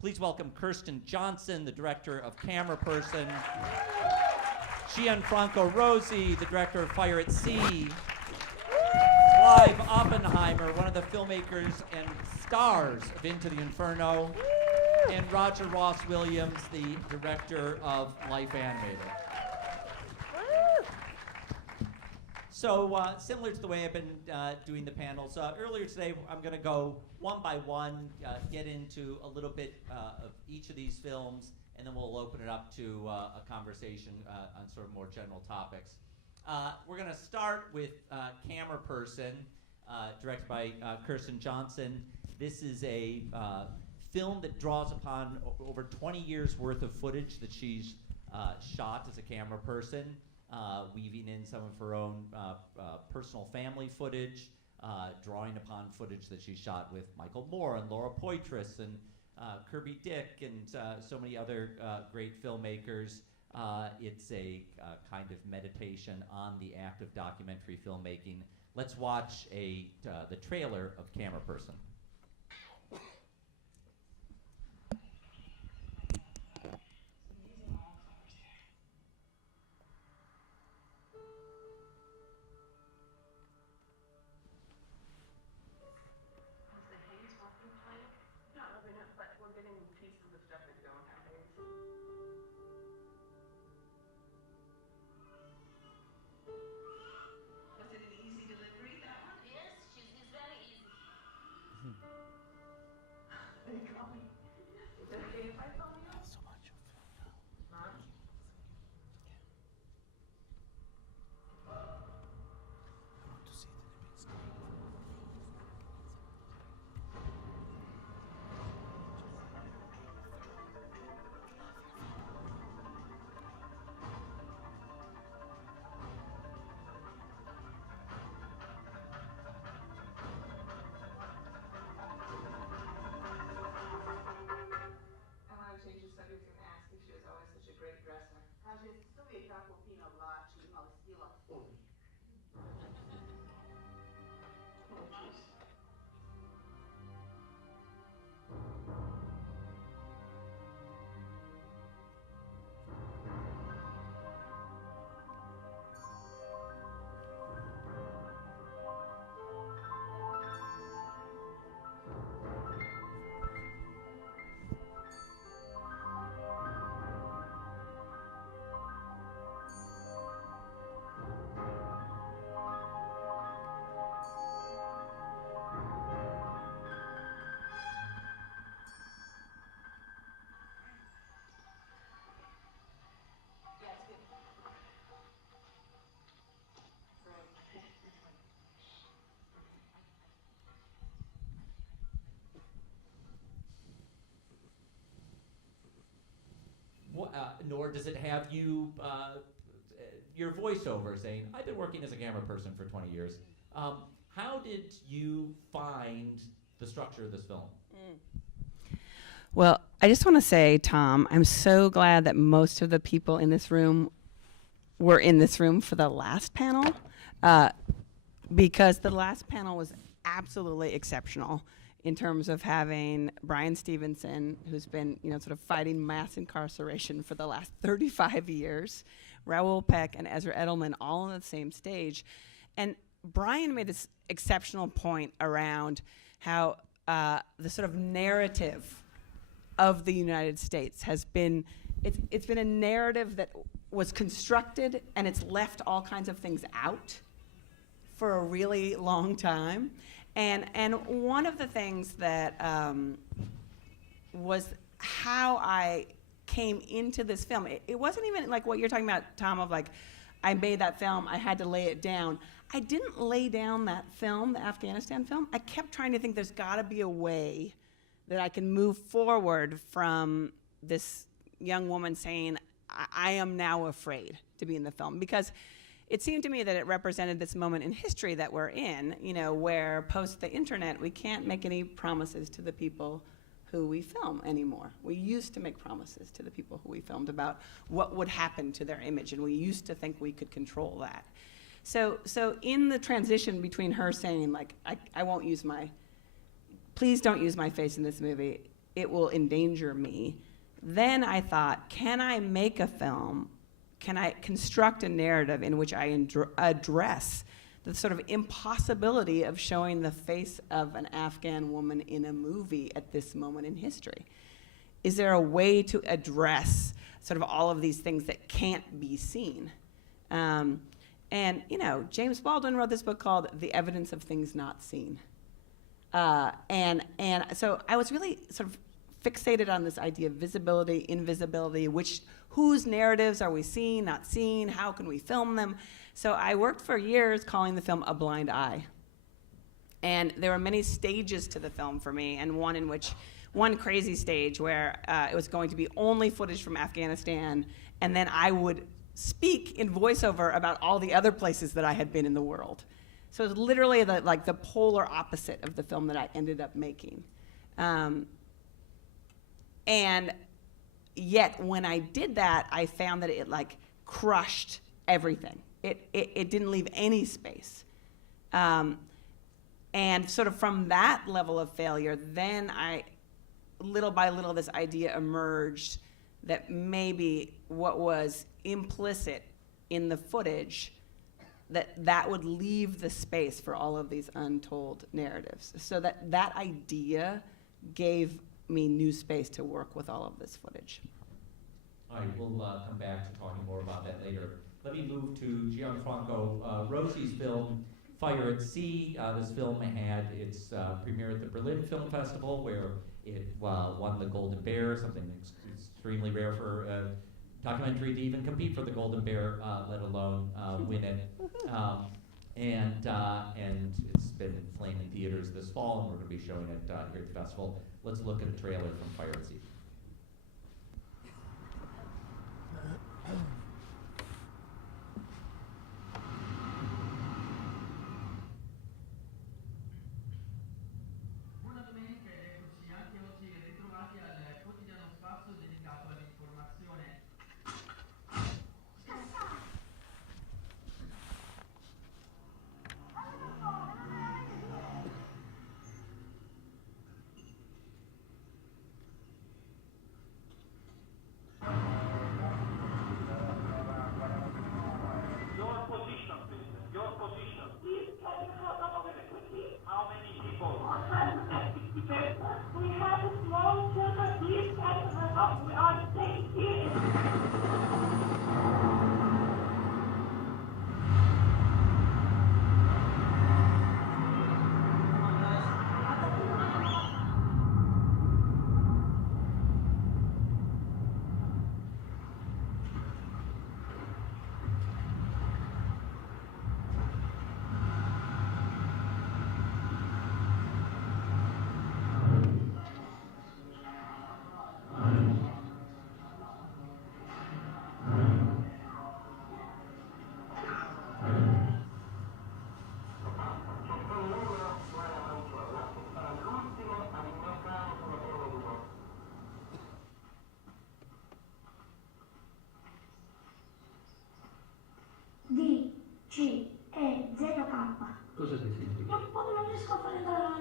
Please welcome Kirsten Johnson, the director of Cameraperson. Gianfranco Rosi, the director of Fire at Sea. Clive Oppenheimer, one of the filmmakers and stars of Into the Inferno. And Roger Ross Williams, the director of Life Animated. So similar to the way I've been doing the panels, earlier today I'm going to go one by one, get into a little bit of each of these films, and then we'll open it up to a conversation on sort of more general topics. We're going to start with Cameraperson, directed by Kirsten Johnson. This is a film that draws upon over 20 years worth of footage that she's shot as a camera person. Weaving in some of her own personal family footage, drawing upon footage that she shot with Michael Moore and Laura Poitras and Kirby Dick and so many other great filmmakers. It's a kind of meditation on the act of documentary filmmaking. Let's watch the trailer of Cameraperson. Nor does it have you, your voiceover saying, I've been working as a camera person for 20 years. How did you find the structure of this film? Well, I just want to say, Tom, I'm so glad that most of the people in this room were in this room for the last panel, because the last panel was absolutely exceptional in terms of having Brian Stevenson, who's been, sort of fighting mass incarceration for the last 35 years, Raoul Peck and Ezra Edelman all on the same stage. And Brian made this exceptional point around how the sort of narrative of the United States has been, it's been a narrative that was constructed and it's left all kinds of things out for a really long time. And one of the things that was how I came into this film, it wasn't even like what you're talking about, Tom, of like, I made that film, I had to lay it down. I didn't lay down that film, the Afghanistan film. I kept trying to think there's gotta be a way that I can move forward from this young woman saying, I am now afraid to be in the film. Because it seemed to me that it represented this moment in history that we're in, where post the internet, we can't make any promises to the people who we film anymore. We used to make promises to the people who we filmed about what would happen to their image, and we used to think we could control that. So in the transition between her saying, like, I won't use please don't use my face in this movie, it will endanger me. Then I thought, can I make a film? Can I construct a narrative in which I address the sort of impossibility of showing the face of an Afghan woman in a movie at this moment in history? Is there a way to address sort of all of these things that can't be seen? And, you know, James Baldwin wrote this book called The Evidence of Things Not Seen. And so I was really sort of fixated on this idea of visibility, invisibility, whose narratives are we seeing, not seeing, how can we film them? So I worked for years calling the film A Blind Eye. And there were many stages to the film for me, and one crazy stage where it was going to be only footage from Afghanistan, and then I would speak in voiceover about all the other places that I had been in the world. So it was literally the polar opposite of the film that I ended up making. And yet when I did that, I found that it like crushed everything. It didn't leave any space. And sort of from that level of failure, then little by little, this idea emerged that maybe what was implicit in the footage, that would leave the space for all of these untold narratives. So that idea gave me new space to work with all of this footage. All right, we'll come back to talking more about that later. Let me move to Gianfranco Rosi's film, Fire at Sea. This film had its premiere at the Berlin Film Festival, where it won the Golden Bear, something extremely rare for a documentary to even compete for the Golden Bear, let alone win it. And it's been playing in theaters this fall, and we're going to be showing it here at the festival. Let's look at a trailer from Fire at Sea. Buona domenica ed eccoci anche oggi ritrovati al quotidiano spazio dedicato all'informazione. Your position, please. Your position. Please, can you help us quickly? How many people? 160. We have small children. Please, can you help us? We are staying here. D, C, E, Z, K. Cosa ti significa? Non riesco a fare la...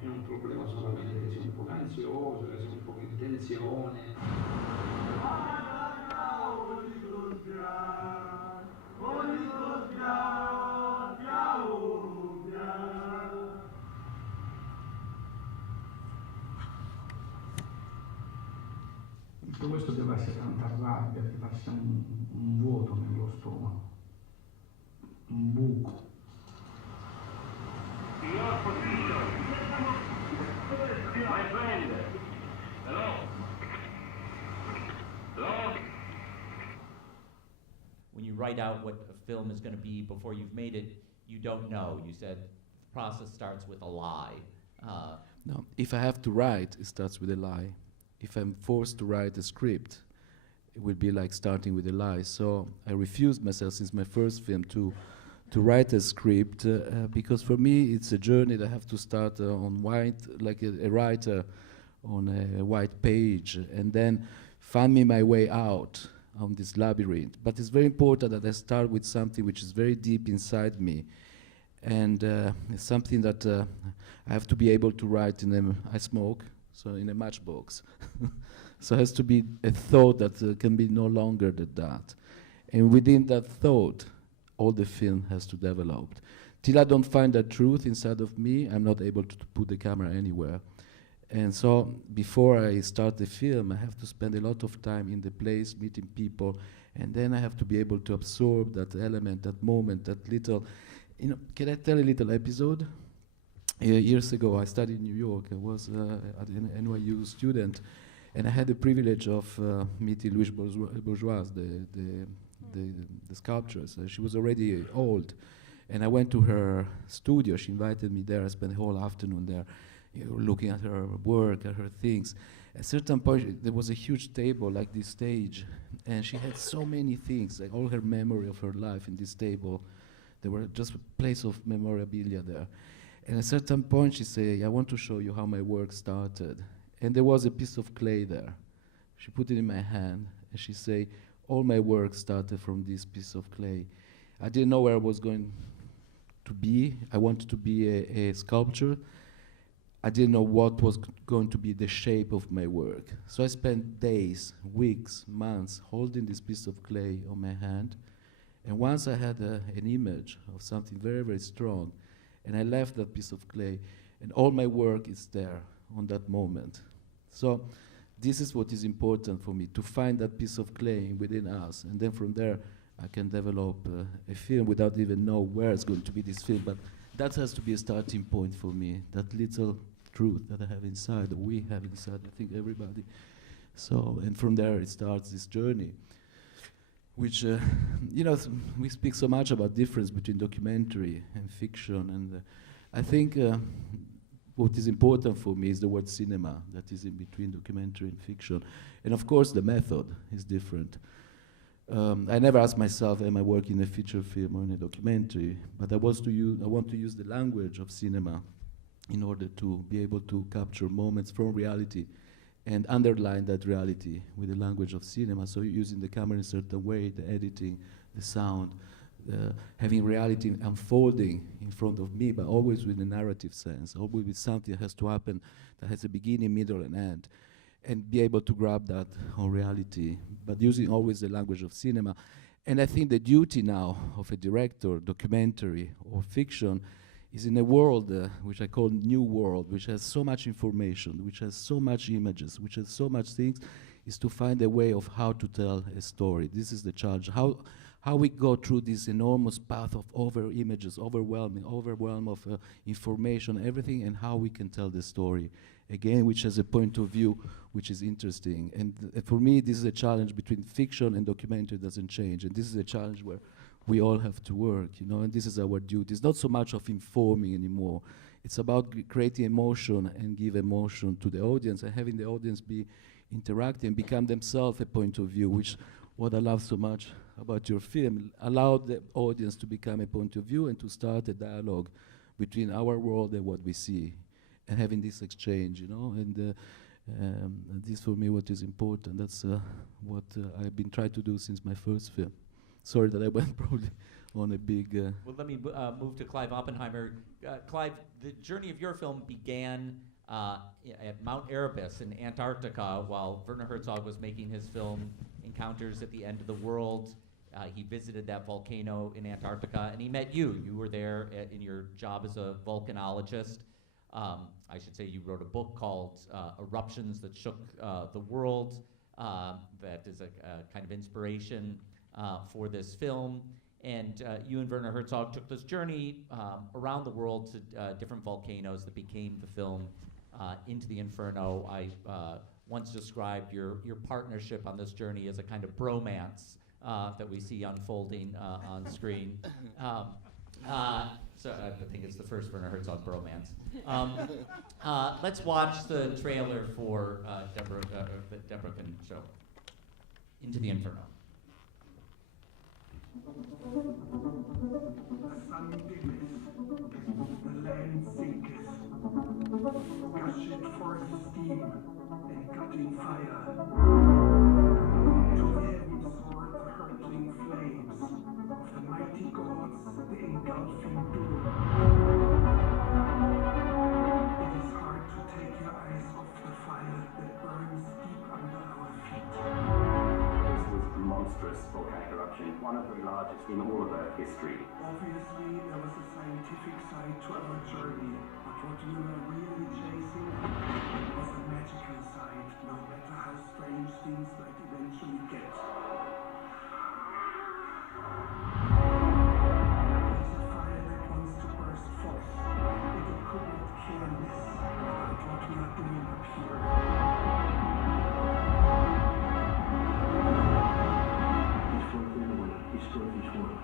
È un problema solamente che sei un po' ansioso, che sei un po' in tensione. Tutto questo ti lascia tanta rabbia, ti lascia un vuoto nello stomaco, un buco. My friend. Hello. Hello. When you write out what a film is going to be before you've made it, you don't know. You said the process starts with a lie. No, if I have to write, it starts with a lie. If I'm forced to write a script, it would be like starting with a lie. So I refused myself since my first film to write a script because for me it's a journey that I have to start on white, like a writer on a white page, and then find me my way out on this labyrinth. But it's very important that I start with something which is very deep inside me, and it's something that I have to be able to write in I smoke, so in a matchbox. So it has to be a thought that can be no longer than that. And within that thought, all the film has to develop. Till I don't find that truth inside of me, I'm not able to put the camera anywhere. And so before I start the film, I have to spend a lot of time in the place, meeting people, and then I have to be able to absorb that element, that moment, that little, can I tell a little episode? Years ago, I studied in New York. I was an NYU student, and I had the privilege of meeting Louise Bourgeois, the sculptress. She was already old, and I went to her studio. She invited me there. I spent the whole afternoon there, looking at her work, at her things. At a certain point, there was a huge table, like this stage, and she had so many things, like all her memory of her life in this table. There were just a place of memorabilia there. And at a certain point, she said, I want to show you how my work started. And there was a piece of clay there. She put it in my hand, and she said, all my work started from this piece of clay. I didn't know where I was going to be. I wanted to be a sculptor. I didn't know what was going to be the shape of my work. So I spent days, weeks, months holding this piece of clay on my hand. And once I had an image of something very, very strong, and I left that piece of clay, and all my work is there on that moment. So this is what is important for me, to find that piece of clay within us, and then from there I can develop a film without even know where it's going to be this film, but that has to be a starting point for me, that little truth that I have inside, that we have inside, I think everybody. So, and from there it starts this journey, which, we speak so much about difference between documentary and fiction, and I think what is important for me is the word cinema that is in between documentary and fiction. And of course the method is different. I never asked myself, am I working in a feature film or in a documentary? But I want to use the language of cinema in order to be able to capture moments from reality and underline that reality with the language of cinema. So using the camera in a certain way, the editing, the sound, having reality unfolding in front of me, but always with a narrative sense, always with something that has to happen that has a beginning, middle, and end, and be able to grab that on reality, but using always the language of cinema. And I think the duty now of a director, documentary or fiction, is in a world which I call new world, which has so much information, which has so much images, which has so much things, is to find a way of how to tell a story. This is the challenge. How we go through this enormous path of images, overwhelm of information, everything, and how we can tell the story. Again, which has a point of view which is interesting. And for me, this is a challenge between fiction and documentary doesn't change. And this is a challenge where we all have to work, and this is our duty. It's not so much of informing anymore. It's about creating emotion and give emotion to the audience and having the audience be interactive and become themselves a point of view, which what I love so much about your film, allow the audience to become a point of view and to start a dialogue between our world and what we see, and having this exchange, and this for me what is important. That's what I've been trying to do since my first film. Sorry that I went probably on a big... Well, let me move to Clive Oppenheimer. Clive, the journey of your film began at Mount Erebus in Antarctica while Werner Herzog was making his film Encounters at the End of the World. He visited that volcano in Antarctica, and he met you. You were there in your job as a volcanologist. I should say you wrote a book called Eruptions That Shook the World. That is a kind of inspiration for this film. And you and Werner Herzog took this journey around the world to different volcanoes that became the film Into the Inferno. I once described your partnership on this journey as a kind of bromance that we see unfolding on screen. So I think it's the first Werner Herzog bromance. Let's watch the trailer for Deborah that Deborah can show. Into the Inferno. The sun dimmeth, the land sinketh, gusheth forth steam and cutting fire. To the heavens soar the hurtling flames of the mighty gods, the engulfing doom. It is hard to take your eyes off the one of the largest in all of Earth history. Obviously, there was a scientific side to our journey, but what we were really chasing was a magical side, no matter how strange things might eventually get. There's a fire that wants to burst forth, but it could not care less about what we are doing up here. Destroy their world, destroy this world.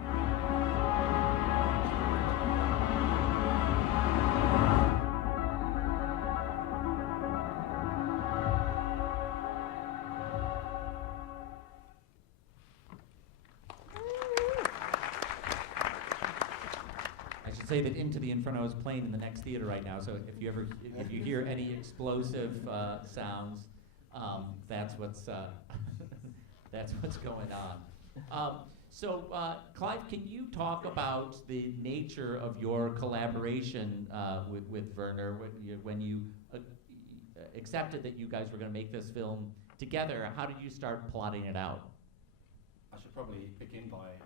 I should say that Into the Inferno is playing in the next theater right now, so if you hear any explosive sounds, that's what's that's what's going on. Clive, can you talk about the nature of your collaboration with Werner when you accepted that you guys were going to make this film together? How did you start plotting it out? I should probably begin by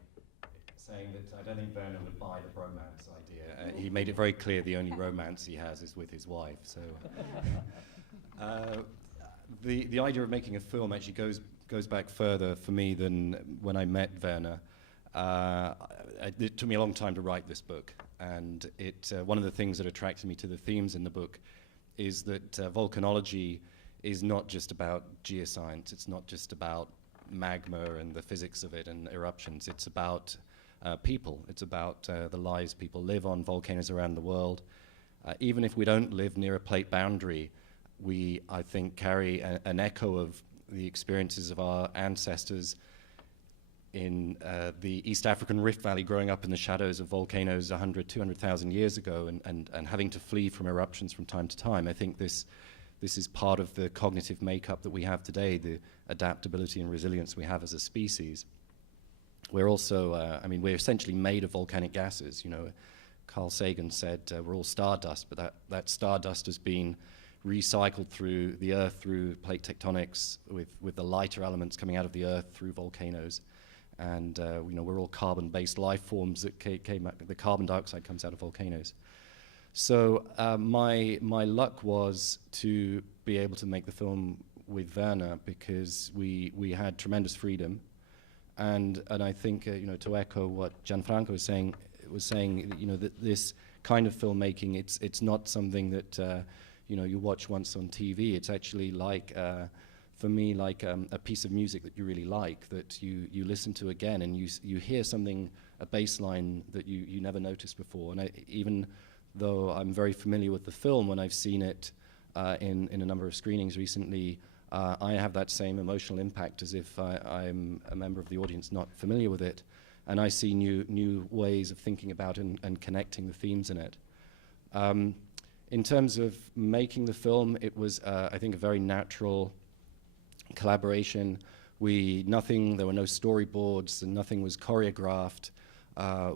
saying that I don't think Werner would buy the bromance idea. He made it very clear the only romance he has is with his wife. So the idea of making a film actually goes back further for me than when I met Werner. It took me a long time to write this book, and one of the things that attracted me to the themes in the book is that volcanology is not just about geoscience. It's not just about magma and the physics of it and eruptions. It's about people. It's about the lives people live on volcanoes around the world. Even if we don't live near a plate boundary, we, I think, carry an echo of the experiences of our ancestors in the East African Rift Valley, growing up in the shadows of volcanoes 100, 200,000 years ago and having to flee from eruptions from time to time. I think this is part of the cognitive makeup that we have today, the adaptability and resilience we have as a species. We're also, we're essentially made of volcanic gases. You know, Carl Sagan said we're all stardust, but that stardust has been recycled through the Earth, through plate tectonics, with the lighter elements coming out of the Earth through volcanoes. And we're all carbon-based life forms that came out. The carbon dioxide comes out of volcanoes. So my luck was to be able to make the film with Werner because we had tremendous freedom. And I think to echo what Gianfranco was saying, that this kind of filmmaking, it's not something that you watch once on TV. It's actually like, for me, like a piece of music that you really like, that you listen to again, and you hear something, a bass line that you never noticed before. And even though I'm very familiar with the film, when I've seen it in a number of screenings recently, I have that same emotional impact as if I'm a member of the audience not familiar with it, and I see new ways of thinking about and connecting the themes in it. In terms of making the film, it was, I think, a very natural collaboration. There were no storyboards, and nothing was choreographed.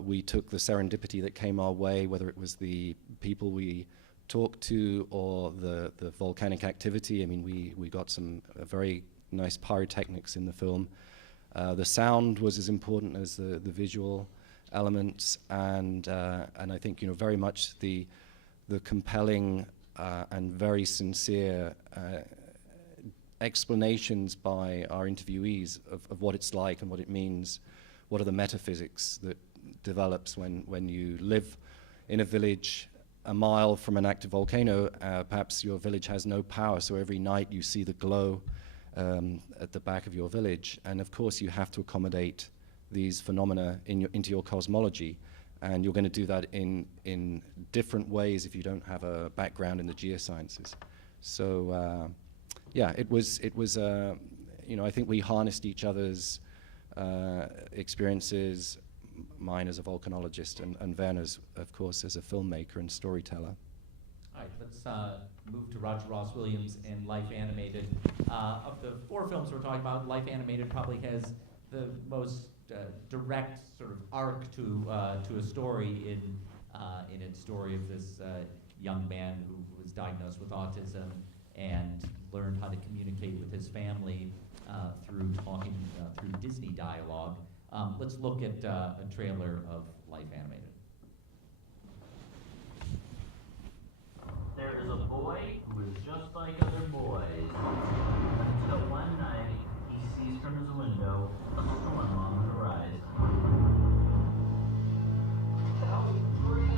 We took the serendipity that came our way, whether it was the people we talked to or the volcanic activity. I mean, we got some very nice pyrotechnics in the film. The sound was as important as the visual elements, and I think very much the compelling and very sincere explanations by our interviewees of what it's like and what it means. What are the metaphysics that develops when you live in a village a mile from an active volcano? Perhaps your village has no power, so every night you see the glow at the back of your village. And of course you have to accommodate these phenomena into your cosmology. And you're going to do that in different ways if you don't have a background in the geosciences. So it was I think we harnessed each other's experiences, mine as a volcanologist and Werner's, of course, as a filmmaker and storyteller. All right, let's move to Roger Ross Williams and Life Animated. Of the 4 films we're talking about, Life Animated probably has the most direct sort of arc to a story in its story of this young man who was diagnosed with autism and learned how to communicate with his family through talking through Disney dialogue. Let's look at a trailer of Life Animated. There is a boy who is just like other boys. Until one night, he sees from his window a storm on the horizon. Tell me through.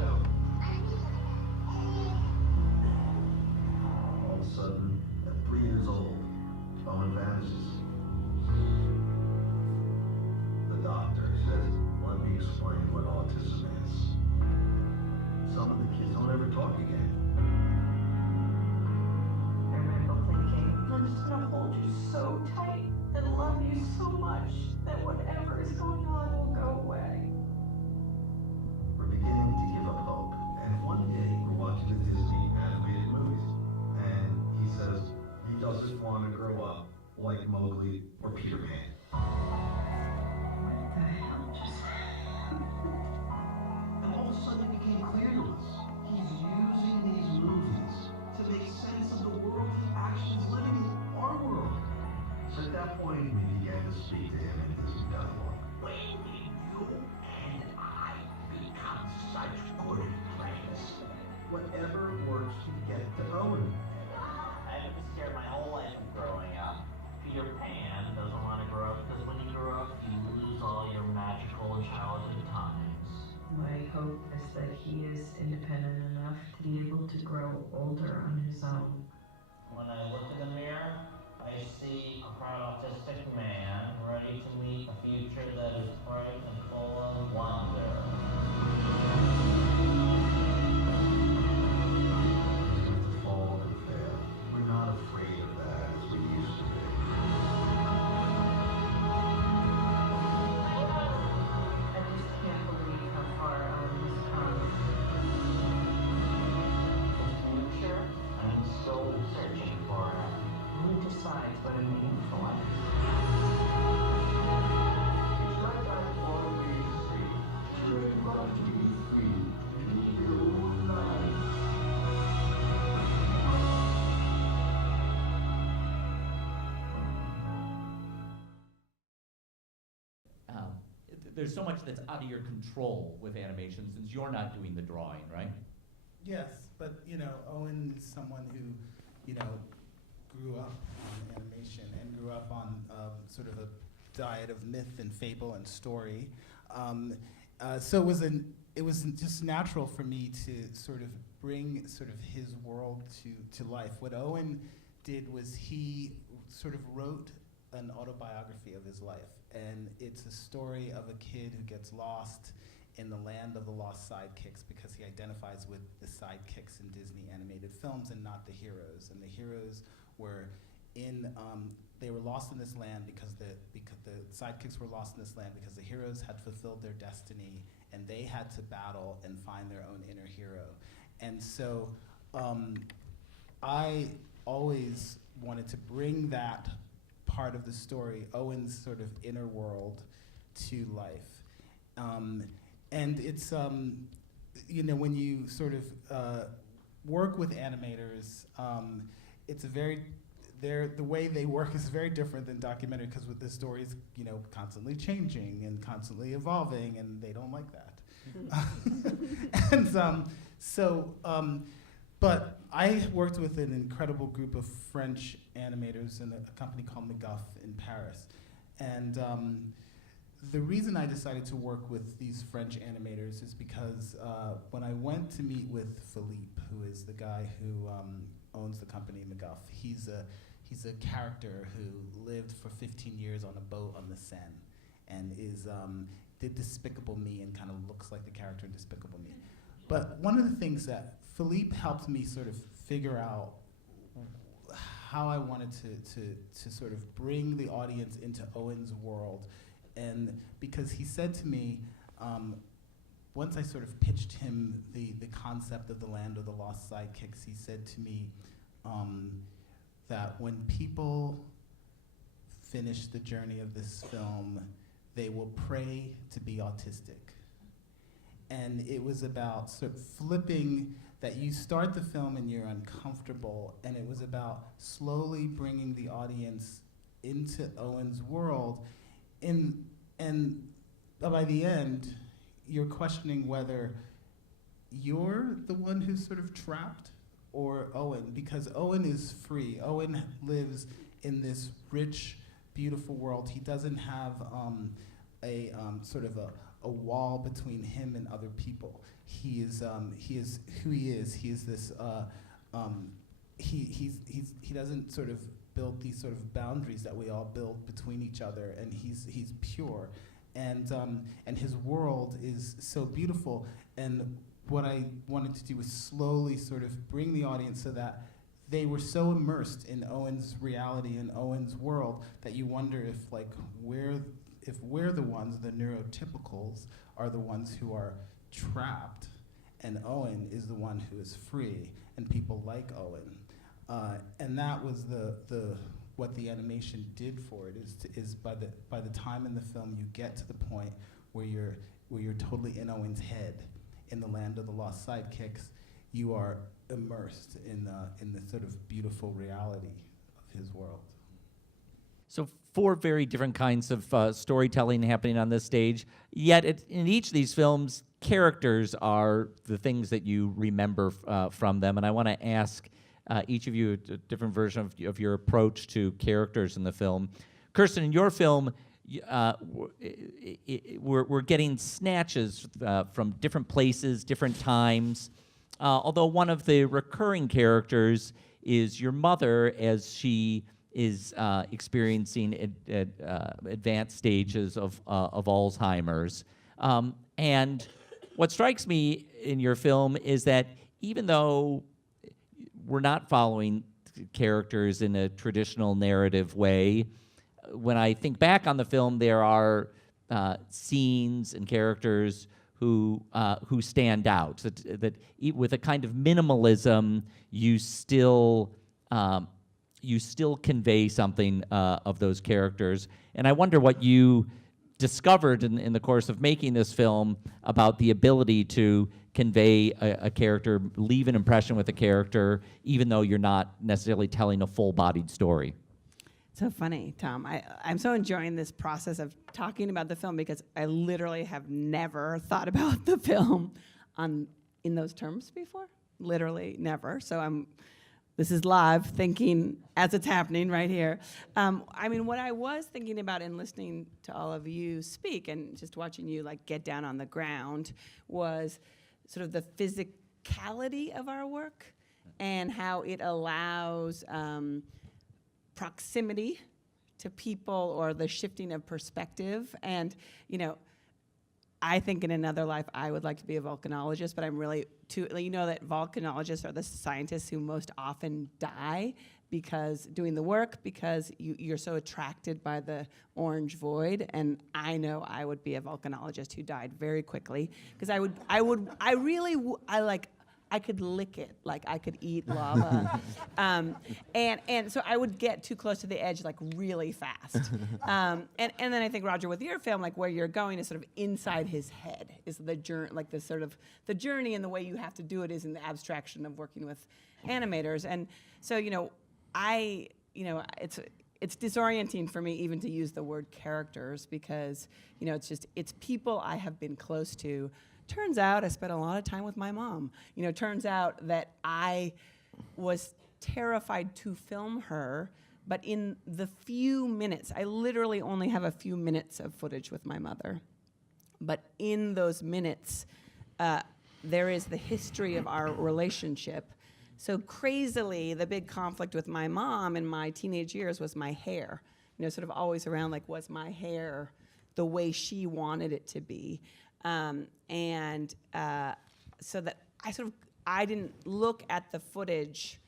All of a sudden, at 3 years old, Owen vanishes. The doctor says, let me explain what autism is. Some of the kids don't ever talk again. I remember thinking, I'm just gonna hold you so tight and love you so much that whatever is going on will go away. We're beginning to give up hope. And one day, we're watching the Disney animated movies. And he says he doesn't want to grow up like Mowgli or Peter Pan. What the hell just happened? And all of a sudden, it became clear to us. He's using these movies to make sense of the world he actually is living in, our world. So at that point, we began to speak to him in this dialogue. When did you and I become such good friends? Whatever works to get to Owen. I've been scared my whole life of growing up. Peter Pan doesn't want to grow up because when you grow up, you lose all your magical childhood times. My hope is that he is independent enough to be able to grow older on his own. When I look in the mirror, I see a proud autistic man ready to meet a future that is bright and full of wonder. With the fall and fail, we're not afraid of that as we used to be. I just can't believe how far Owen has come. The future, I'm still searching for it. Who decides what a meaningful life is? It's not that far away to see. We're going to be free to live your life. There's so much that's out of your control with animation since you're not doing the drawing, right? Yes, but Owen is someone who, grew up on animation and grew up on sort of a diet of myth and fable and story. So it was just natural for me to sort of bring sort of his world to life. What Owen did was he sort of wrote an autobiography of his life, and it's a story of a kid who gets lost in the land of the lost sidekicks because he identifies with the sidekicks in Disney animated films and not the heroes. And the heroes were they were lost in this land because the sidekicks were lost in this land because the heroes had fulfilled their destiny and they had to battle and find their own inner hero. And so I always wanted to bring that part of the story, Owen's sort of inner world, to life. And it's, when you sort of work with animators, it's a very, the way they work is very different than documentary because with the story is, constantly changing and constantly evolving, and they don't like that. And but I worked with an incredible group of French animators in a company called McGuff in Paris. And the reason I decided to work with these French animators is because when I went to meet with Philippe, who is the guy who owns the company McGuff, he's a character who lived for 15 years on a boat on the Seine and did Despicable Me and kind of looks like the character in Despicable Me. But one of the things that Philippe helped me sort of figure out how I wanted to sort of bring the audience into Owen's world. And because he said to me, once I sort of pitched him the concept of the land of the lost sidekicks, he said to me that when people finish the journey of this film, they will pray to be autistic. And it was about sort of flipping that you start the film and you're uncomfortable, and it was about slowly bringing the audience into Owen's world. And by the end, you're questioning whether you're the one who's sort of trapped or Owen, because Owen is free. Owen lives in this rich, beautiful world. He doesn't have a sort of a wall between him and other people. He is who he is. He is this. He doesn't sort of build these sort of boundaries that we all build between each other, and he's pure, and his world is so beautiful. And what I wanted to do was slowly sort of bring the audience so that they were so immersed in Owen's reality and Owen's world that you wonder if we're the ones, the neurotypicals, are the ones who are trapped, and Owen is the one who is free, and people like Owen. And that was what the animation did for it, is by the time in the film you get to the point where you're totally in Owen's head, in the land of the lost sidekicks, you are immersed in the sort of beautiful reality of his world. So 4 very different kinds of storytelling happening on this stage, yet in each of these films, characters are the things that you remember from them. And I want to ask each of you a different version of your approach to characters in the film. Kirsten, in your film, we're getting snatches from different places, different times, although one of the recurring characters is your mother as she is experiencing advanced stages of Alzheimer's. And what strikes me in your film is that even though we're not following characters in a traditional narrative way, when I think back on the film, there are scenes and characters who stand out. That with a kind of minimalism, you still convey something of those characters. And I wonder what you discovered in the course of making this film about the ability to convey a character, leave an impression with a character, even though you're not necessarily telling a full-bodied story. So funny, Tom. I'm so enjoying this process of talking about the film because I literally have never thought about the film in those terms before. Literally never. So this is live thinking as it's happening right here. I mean, what I was thinking about in listening to all of you speak and just watching you like get down on the ground was sort of the physicality of our work and how it allows proximity to people or the shifting of perspective. And, I think in another life I would like to be a volcanologist, but I'm really that volcanologists are the scientists who most often die because you're so attracted by the orange void. And I know I would be a volcanologist who died very quickly because I could lick it, like I could eat lava. And so I would get too close to the edge like really fast. And then I think, Roger, with your film, like where you're going is sort of inside his head is the journey, like the sort of the journey, and the way you have to do it is in the abstraction of working with animators. And so, it's disorienting for me even to use the word characters because, it's people I have been close to. Turns out I spent a lot of time with my mom. Turns out that I was terrified to film her, but in the few minutes, I literally only have a few minutes of footage with my mother. But in those minutes, there is the history of our relationship. So crazily, the big conflict with my mom in my teenage years was my hair. Sort of always around like, was my hair the way she wanted it to be? So that I didn't look at the footage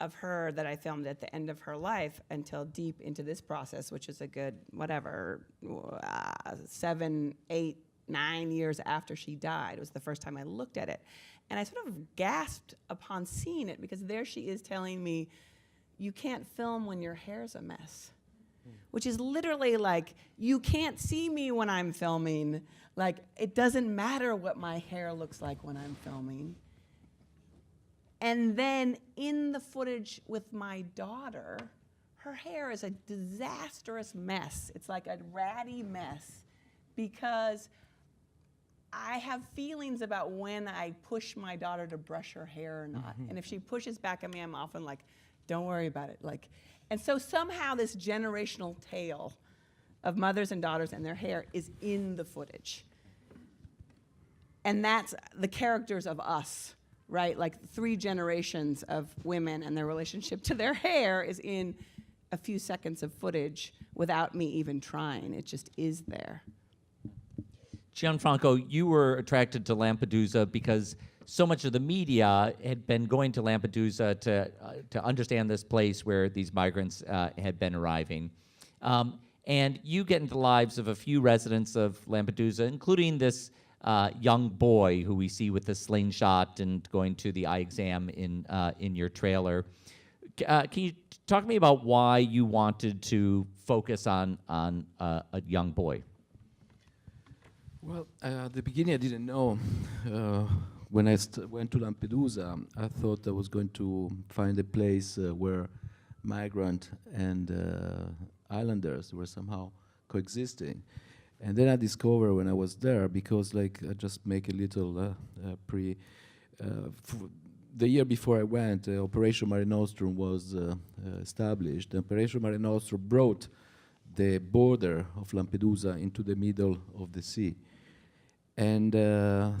of her that I filmed at the end of her life until deep into this process, which is a good, 7, 8, 9 years after she died. It was the first time I looked at it. And I sort of gasped upon seeing it because there she is telling me, you can't film when your hair's a mess. Which is literally like, you can't see me when I'm filming. Like, it doesn't matter what my hair looks like when I'm filming. And then in the footage with my daughter, her hair is a disastrous mess. It's like a ratty mess. because I have feelings about when I push my daughter to brush her hair or not. And if she pushes back at me, I'm often like, don't worry about it. Like, and so somehow this generational tale of mothers and daughters and their hair is in the footage. And that's the characters of us, right? Like 3 generations of women and their relationship to their hair is in a few seconds of footage without me even trying. It just is there. Gianfranco, you were attracted to Lampedusa because so much of the media had been going to Lampedusa to understand this place where these migrants had been arriving. And you get into the lives of a few residents of Lampedusa, including this young boy who we see with the slingshot and going to the eye exam in your trailer. Can you talk to me about why you wanted to focus on a young boy? Well, at the beginning I didn't know. When I went to Lampedusa, I thought I was going to find a place where migrant and islanders were somehow coexisting. And then I discovered when I was there, because like I just make a little the year before I went, Operation Mare Nostrum was established. Operation Mare Nostrum brought the border of Lampedusa into the middle of the sea. And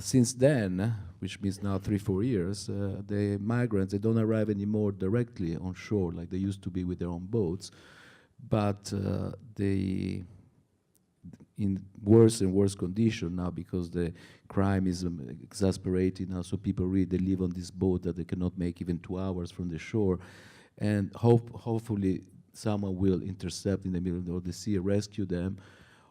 since then, which means now 3-4 years, the migrants, they don't arrive anymore directly on shore like they used to be with their own boats, but they in worse and worse condition now because the crime is exasperating now, so people really, they live on this boat that they cannot make even 2 hours from the shore. And hopefully someone will intercept in the middle of the sea, rescue them,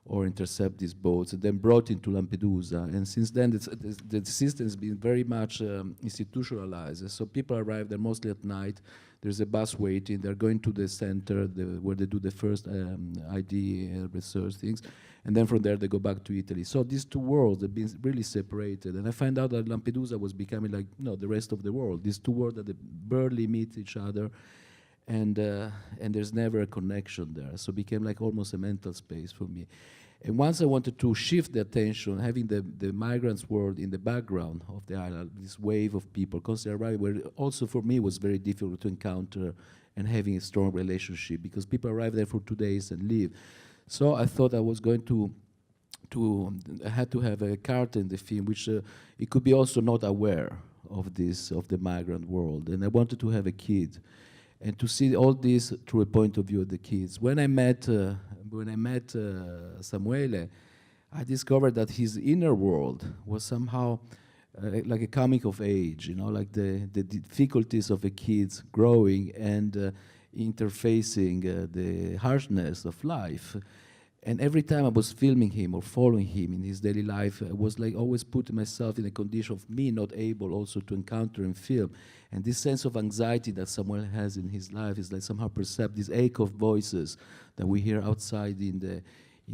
or intercept these boats, and then brought into Lampedusa. And since then, the system has been very much institutionalized. So people arrive there mostly at night. There's a bus waiting. They're going to the center where they do the first ID research things. And then from there, they go back to Italy. So these 2 worlds have been really separated. And I find out that Lampedusa was becoming like, the rest of the world. These 2 worlds that they barely meet each other. And there's never a connection there. So it became like almost a mental space for me. And once I wanted to shift the attention, having the migrants world in the background of the island, this wave of people constantly arriving, where also for me was very difficult to encounter and having a strong relationship, because people arrive there for 2 days and leave. So I thought I was going I had to have a character in the film which it could be also not aware of the migrant world. And I wanted to have a kid, and to see all this through a point of view of the kids. When I met Samuele, I discovered that his inner world was somehow like a coming of age, like the difficulties of a kid growing and interfacing the harshness of life. And every time I was filming him or following him in his daily life, I was like always putting myself in a condition of me not able also to encounter and film. And this sense of anxiety that Samuel has in his life is like somehow perceived, this echo of voices that we hear outside in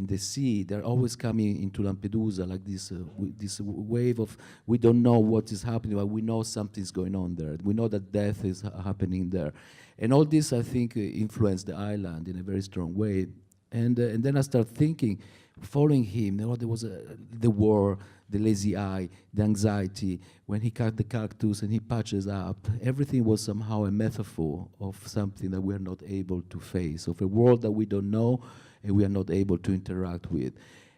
the sea. They're always coming into Lampedusa, like this wave of, we don't know what is happening, but we know something's going on there. We know that death is happening there. And all this, I think, influenced the island in a very strong way. And then I started thinking, following him, there was the war, the lazy eye, the anxiety, when he cut the cactus and he patches up. Everything was somehow a metaphor of something that we're not able to face, of a world that we don't know and we are not able to interact with.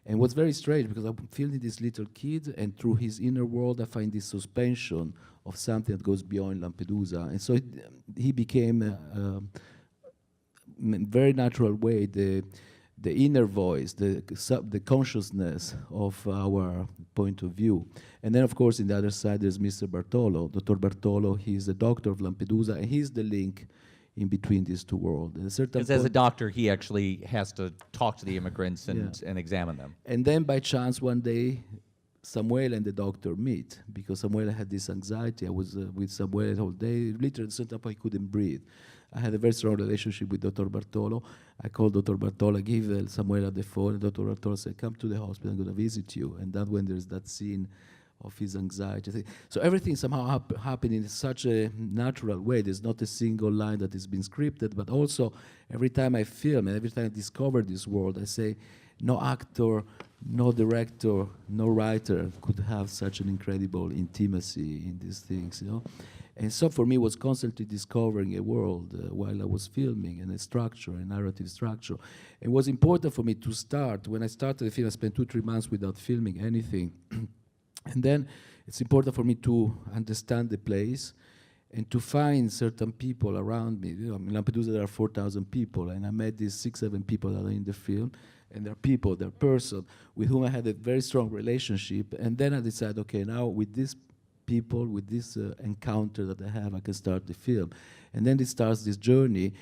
And what's very strange, because I'm feeling this little kid, and through his inner world I find this suspension of something that goes beyond Lampedusa. And so he became very natural way the inner voice, the consciousness of our point of view. And then, of course, in the other side, there's Mr. Bartolo. Dr. Bartolo, he's the doctor of Lampedusa, and he's the link in between these 2 worlds. Because as a doctor, he actually has to talk to the immigrants and examine them. And then, by chance, one day, Samuel and the doctor meet, because Samuel had this anxiety. I was with Samuel all day. Literally, at a certain point, he couldn't breathe. I had a very strong relationship with Dr. Bartolo. I called Dr. Bartolo, I gave Samuel the phone, and Dr. Bartolo said, come to the hospital, I'm going to visit you. And that's when there's that scene of his anxiety. So everything somehow happened in such a natural way. There's not a single line that has been scripted, but also every time I film and every time I discover this world, I say, no actor no director, no writer could have such an incredible intimacy in these things, you know. And so for me, it was constantly discovering a world while I was filming, and a structure, a narrative structure. It was important for me to start. When I started the film, I spent 2-3 months without filming anything. And then it's important for me to understand the place and to find certain people around me. You know, in Lampedusa, there are 4,000 people, and I met these 6-7 people that are in the film. And they're people, they're person with whom I had a very strong relationship. And then I decided, okay, now with these people, with this encounter that I have, I can start the film. And then it starts this journey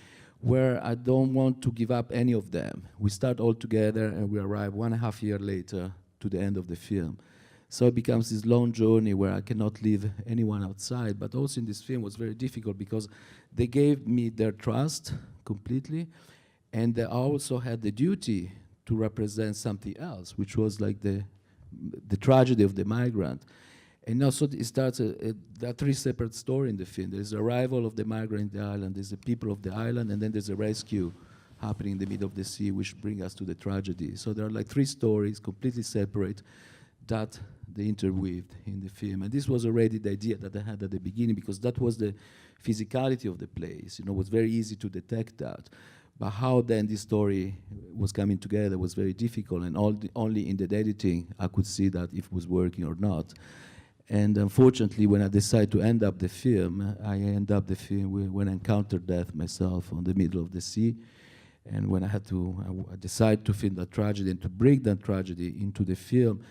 where I don't want to give up any of them. We start all together and we arrive 1.5 years later to the end of the film. So it becomes this long journey where I cannot leave anyone outside. But also in this film was very difficult because they gave me their trust completely, and they also had the duty to represent something else, which was like the tragedy of the migrant. And now so it starts, there are 3 separate stories in the film. There's the arrival of the migrant in the island, there's the people of the island, and then there's a rescue happening in the middle of the sea, which brings us to the tragedy. So there are like 3 stories, completely separate, that they interweaved in the film. And this was already the idea that I had at the beginning, because that was the physicality of the place. You know, it was very easy to detect that. But how then this story was coming together was very difficult, and only in the editing I could see that if it was working or not. And unfortunately, when I decided to end up the film, I end up the film when I encountered death myself on the middle of the sea. And when I decided to film that tragedy and to bring that tragedy into the film,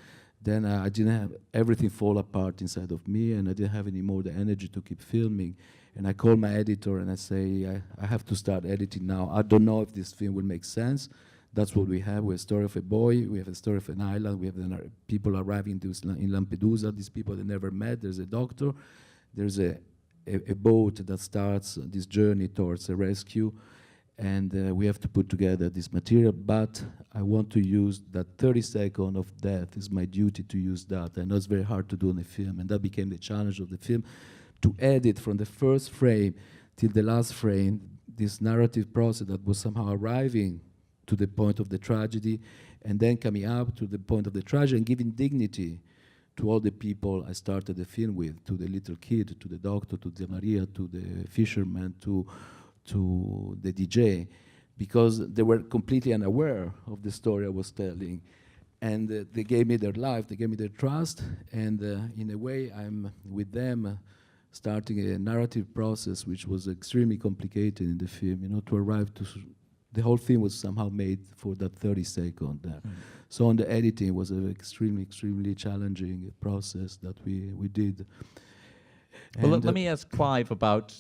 then I didn't have everything fall apart inside of me, and I didn't have any more the energy to keep filming. And I call my editor and I say, I have to start editing now. I don't know if this film will make sense. That's what we have. We have a story of a boy, we have a story of an island, we have people arriving in Lampedusa, these people they never met, there's a doctor, there's a boat that starts this journey towards a rescue, and we have to put together this material, but I want to use that 30 seconds of death. It's my duty to use that. I know it's very hard to do in a film, and that became the challenge of the film, to edit from the first frame till the last frame this narrative process that was somehow arriving to the point of the tragedy and then coming up to the point of the tragedy and giving dignity to all the people I started the film with, to the little kid, to the doctor, to Zia Maria, to the fisherman, to the DJ, because they were completely unaware of the story I was telling. And they gave me their life, they gave me their trust, and in a way I'm with them starting a narrative process which was extremely complicated in the film, you know, to arrive to, the whole film was somehow made for that 30 seconds there. So on the editing, it was an extremely, extremely challenging process that we did. Well, let me ask Clive about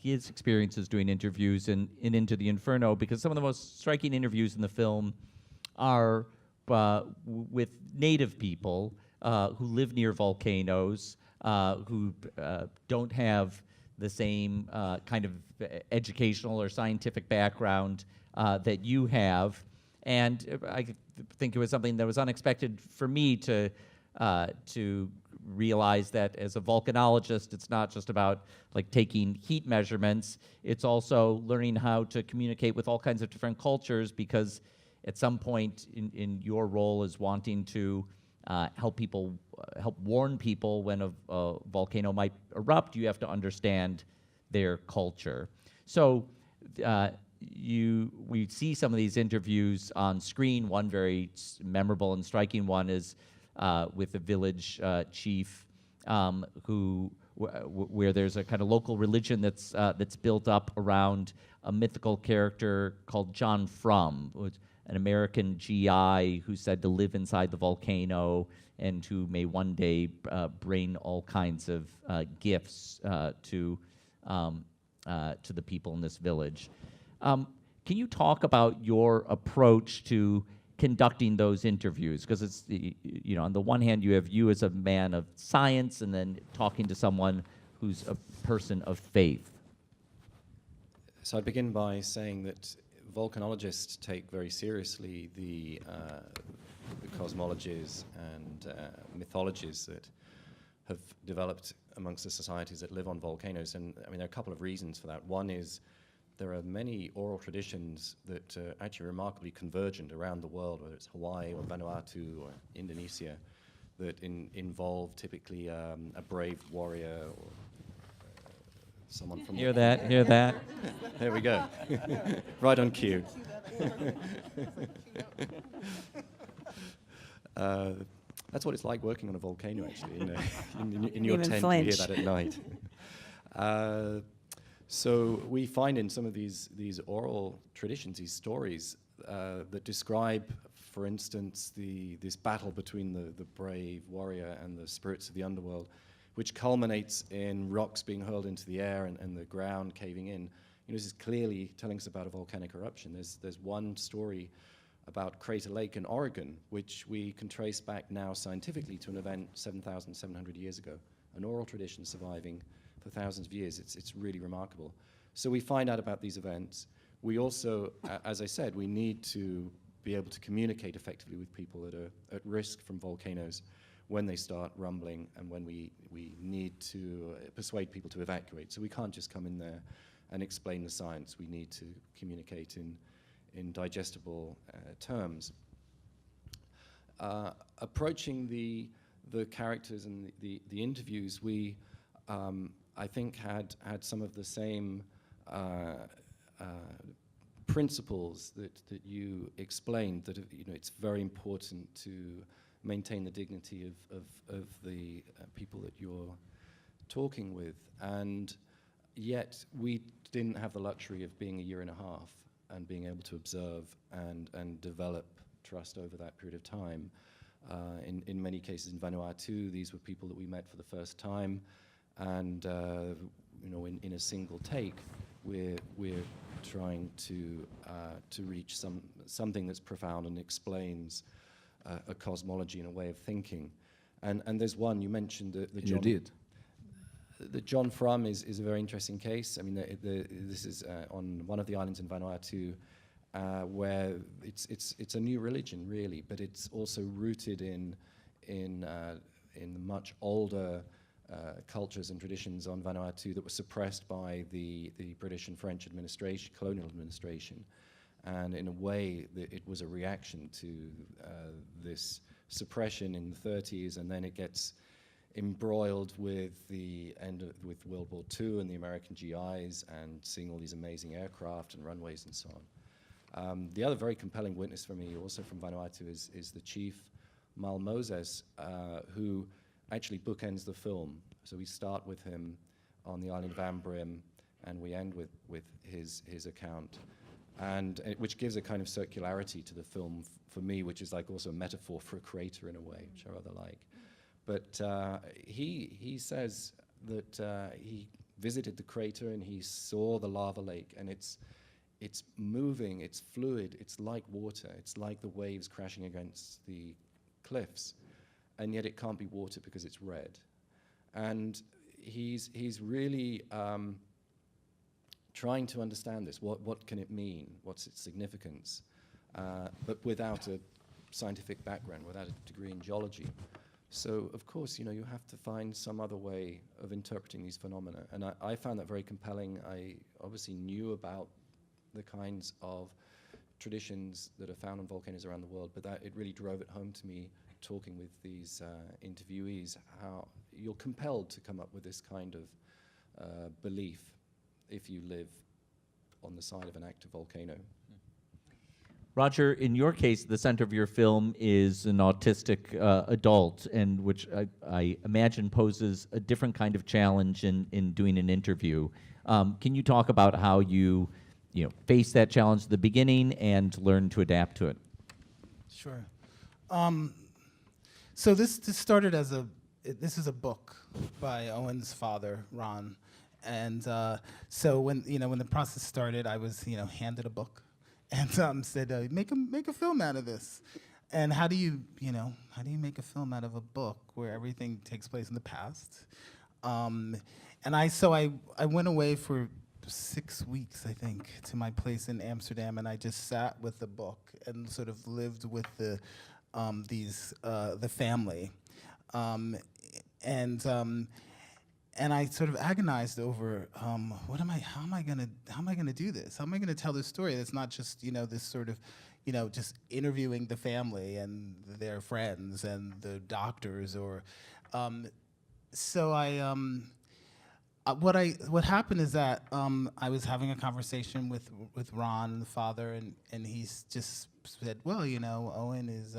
his experiences doing interviews in Into the Inferno, because some of the most striking interviews in the film are with native people who live near volcanoes, who don't have the same kind of educational or scientific background that you have. And I think it was something that was unexpected for me to realize that as a volcanologist, it's not just about like taking heat measurements, it's also learning how to communicate with all kinds of different cultures, because at some point in your role as wanting to help warn people when a volcano might erupt, you have to understand their culture. So we see some of these interviews on screen. One very memorable and striking one is with a village chief where there's a kind of local religion that's built up around a mythical character called Gianfranco, an American GI who's said to live inside the volcano and who may one day bring all kinds of gifts to the people in this village. Can you talk about your approach to conducting those interviews? Because it's, you know, on the one hand, you have you as a man of science, and then talking to someone who's a person of faith. So I'd begin by saying that volcanologists take very seriously the cosmologies and mythologies that have developed amongst the societies that live on volcanoes. And I mean, there are a couple of reasons for that. One is there are many oral traditions that are actually remarkably convergent around the world, whether it's Hawaii or Vanuatu or Indonesia, that involve typically a brave warrior or someone from... Hear that, hear that. There we go. Right on cue. That's what it's like working on a volcano, actually. In your Even tent, flinch. you hear that at night. So we find in some of these oral traditions, these stories that describe, for instance, this battle between the brave warrior and the spirits of the underworld, which culminates in rocks being hurled into the air and the ground caving in. This is clearly telling us about a volcanic eruption. There's one story about Crater Lake in Oregon, which we can trace back now scientifically to an event 7,700 years ago, an oral tradition surviving for thousands of years. It's really remarkable. So we find out about these events. We also, as I said, we need to be able to communicate effectively with people that are at risk from volcanoes when they start rumbling and when we need to persuade people to evacuate. So we can't just come in there and explain the science. We need to communicate in digestible terms. Approaching the characters and the interviews, we I think had some of the same principles that you explained, that it's very important to maintain the dignity of the people that you're talking with, and yet we didn't have the luxury of being a year and a half and being able to observe and develop trust over that period of time. In many cases in Vanuatu, these were people that we met for the first time, and in a single take, we're trying to reach something that's profound and explains a cosmology and a way of thinking. And there's one you mentioned, the John. You did. The John Frum is a very interesting case. I mean, this is on one of the islands in Vanuatu, where it's a new religion, really, but it's also rooted in much older cultures and traditions on Vanuatu that were suppressed by the British and French administration, colonial administration. And in a way, it was a reaction to this suppression in the 30s, and then it gets embroiled with with World War II and the American GIs and seeing all these amazing aircraft and runways and so on. The other very compelling witness for me, also from Vanuatu, is the chief, Mal Moses, who actually bookends the film. So we start with him on the island of Ambrim, and we end with his account, and which gives a kind of circularity to the film for me, which is like also a metaphor for a crater in a way, which I rather like. But he says that he visited the crater and he saw the lava lake, and it's moving, it's fluid, it's like water, it's like the waves crashing against the cliffs, and yet it can't be water because it's red. And he's really trying to understand this. What can it mean? What's its significance? But without a scientific background, without a degree in geology. So, of course, you have to find some other way of interpreting these phenomena. And I found that very compelling. I obviously knew about the kinds of traditions that are found on volcanoes around the world, but it really drove it home to me, talking with these interviewees, how you're compelled to come up with this kind of belief if you live on the side of an active volcano. Roger, in your case, the center of your film is an autistic adult, and which I imagine poses a different kind of challenge in doing an interview. Can you talk about how you face that challenge at the beginning and learn to adapt to it? Sure. So this started as this is a book by Owen's father, Ron, and so when the process started, I was handed a book. And said, make a film out of this. And how do you make a film out of a book where everything takes place in the past? And I went away for 6 weeks, I think, to my place in Amsterdam, and I just sat with the book and sort of lived with the family, and I sort of agonized over how am I gonna do this? How am I gonna tell this story that's not just this sort of just interviewing the family and their friends and the doctors or so what happened is that I was having a conversation with Ron, the father, and he's just said, well, Owen is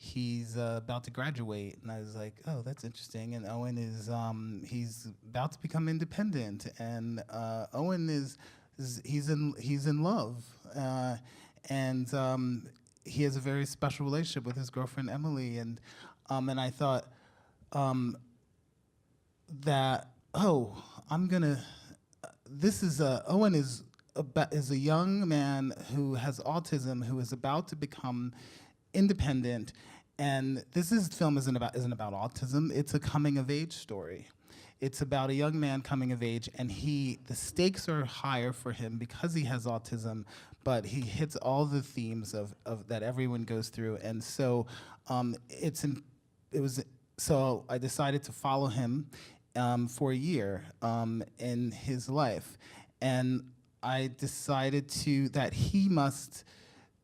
he's about to graduate, and I was like, oh, that's interesting. And Owen is he's about to become independent, and Owen he's in love, and he has a very special relationship with his girlfriend Emily, and I thought that this is Owen is a young man who has autism who is about to become independent, and film isn't about autism. It's a coming of age story. It's about a young man coming of age, and the stakes are higher for him because he has autism, but he hits all the themes of that everyone goes through, and so so I decided to follow him for a year in his life, and I decided that he must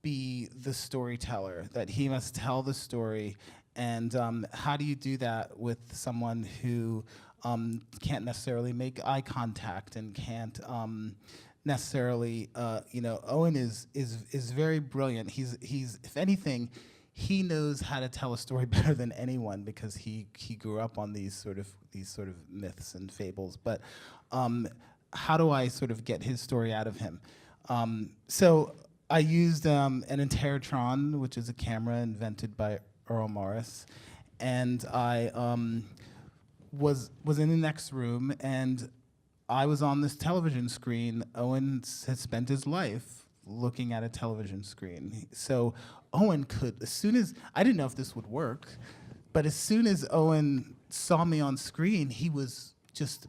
be the storyteller, that he must tell the story. And how do you do that with someone who can't necessarily make eye contact and can't necessarily, Owen is very brilliant. He's if anything, he knows how to tell a story better than anyone because he grew up on these sort of myths and fables. But how do I sort of get his story out of him? So I used an Interrotron, which is a camera invented by Earl Morris, and I was in the next room, and I was on this television screen. Owen has spent his life looking at a television screen. So Owen could, I didn't know if this would work, but as soon as Owen saw me on screen, he was just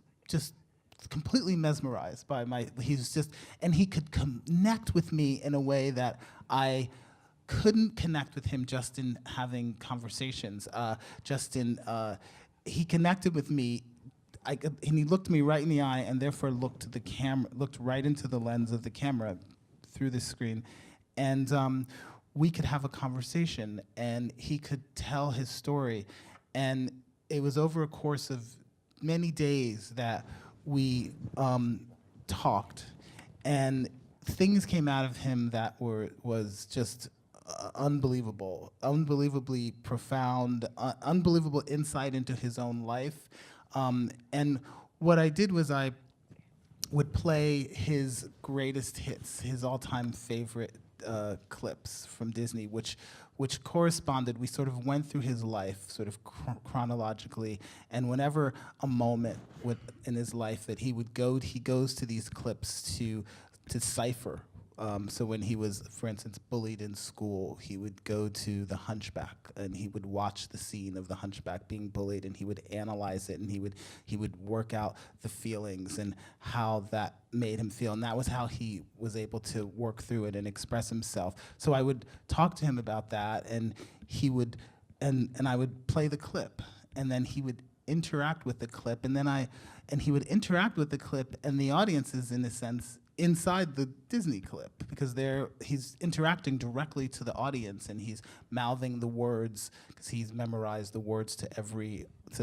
completely mesmerized by and he could connect with me in a way that I couldn't connect with him just in having conversations, he connected with me, and he looked me right in the eye, and therefore looked right into the lens of the camera through the screen, and we could have a conversation, and he could tell his story, and it was over a course of many days that we talked, and things came out of him that was just unbelievable, unbelievably profound, unbelievable insight into his own life. And what I did was I would play his greatest hits, his all-time favorite clips from Disney, which corresponded. We sort of went through his life sort of chronologically, and whenever a moment in his life that he goes to these clips to decipher. So when he was, for instance, bullied in school, he would go to The Hunchback, and he would watch the scene of The Hunchback being bullied, and he would analyze it, and he would work out the feelings and how that made him feel, and that was how he was able to work through it and express himself. So I would talk to him about that, and I would play the clip, and then he would interact with the clip, and he would interact with the clip, and the audience is, in a sense, inside the Disney clip, because he's interacting directly to the audience, and he's mouthing the words, because he's memorized the words to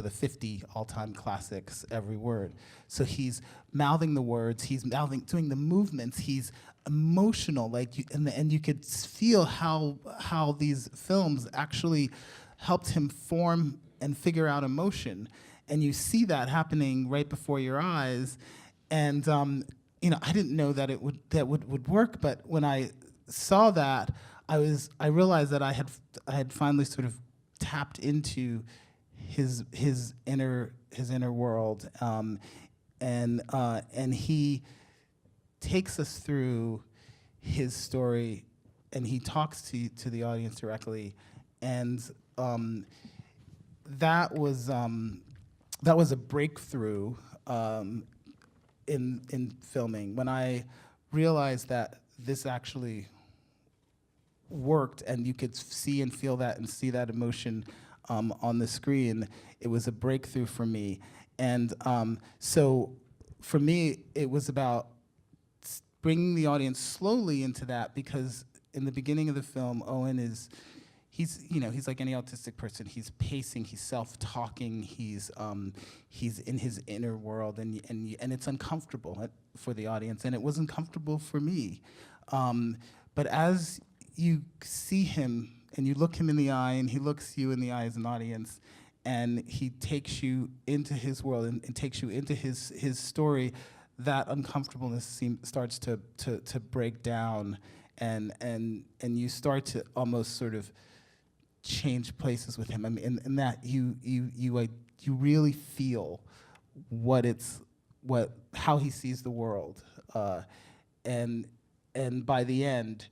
the 50 all-time classics, every word. So he's mouthing the words, he's doing the movements, he's emotional, and you could feel how these films actually helped him form and figure out emotion, and you see that happening right before your eyes, and I didn't know that that would work, but when I saw that, I realized that I had finally sort of tapped into his inner world, and he takes us through his story, and he talks to the audience directly, and that was a breakthrough. In filming, when I realized that this actually worked, and you could see and feel that and see that emotion on the screen, it was a breakthrough for me. And so for me, it was about bringing the audience slowly into that, because in the beginning of the film, Owen is, he's like any autistic person. He's pacing, he's self-talking, he's in his inner world, and it's uncomfortable for the audience, and it was uncomfortable for me. But as you see him and you look him in the eye, and he looks you in the eye as an audience, and he takes you into his world and takes you into his story, that uncomfortableness starts to break down, and you start to almost sort of change places with him. I mean, in that you really feel how he sees the world, and by the end,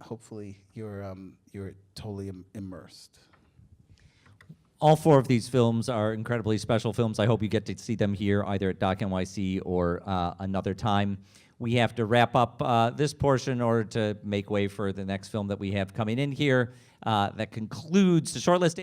hopefully you're totally immersed. All four of these films are incredibly special films. I hope you get to see them here, either at Doc NYC or another time. We have to wrap up this portion in order to make way for the next film that we have coming in here. That concludes the shortlist.